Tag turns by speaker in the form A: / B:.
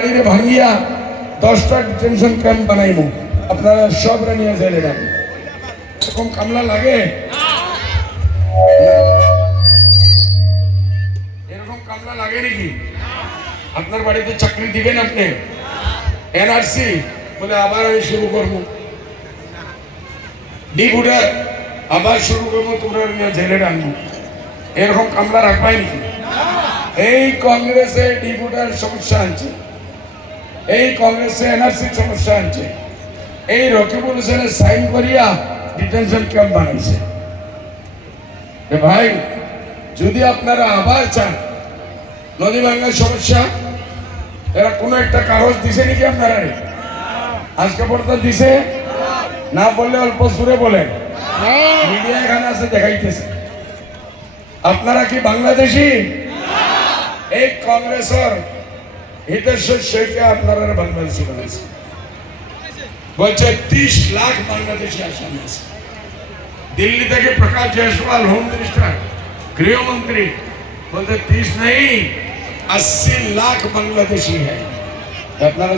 A: বাড়িরে ভাঙ্গিয়া দশটা detention camp বানাইমু। আপনারা সব নিয়ে জেলে যান এরকম কামলা লাগে? এরকম কামলা লাগে নাকি? আপনার বাড়িতে চাকরি দিবেন আপনি? এনআরসি? বলে আবার আমি শুরু করব। ডি বুডার আবার শুরু করব, তোমরা জেলে রাখব এরকম কামলা রাখবাই নাকি? এই কংগ্রেসে ডি বুডার সমস্যা আনছে। এই কংগ্রেসে এনআরসির সমস্যা আনছে। এই রকিবুল হোসেনের সাইন করিয়া ডিটেনশন ক্যাম্প বানাইছে। ভাই, যদি আপনারা আবার চান, নদী ভাঙ্গার সমস্যা, এরা কোনো একটা কাগজ দিছে নাকি আপনারা আজকে পর্যন্ত দিছে? না বললে অল্প সুরে বলেন। মিডিয়া এখানে আছে, দেখাইতেছে। আপনারা কি বাংলাদেশি? এই কংগ্রেসের হিতেশ্বর শেখকে আপনারা বাংলাদেশি বানাইছে বলছে ত্রিশ লাখ বাংলাদেশি আসামি আছে দিল্লি থেকে প্রকাশ জয়সওয়াল হোম মিনিস্টার गृहमंत्री बोलते तीस नहीं अस्सी लाख बांग्लादेशी है আপনারা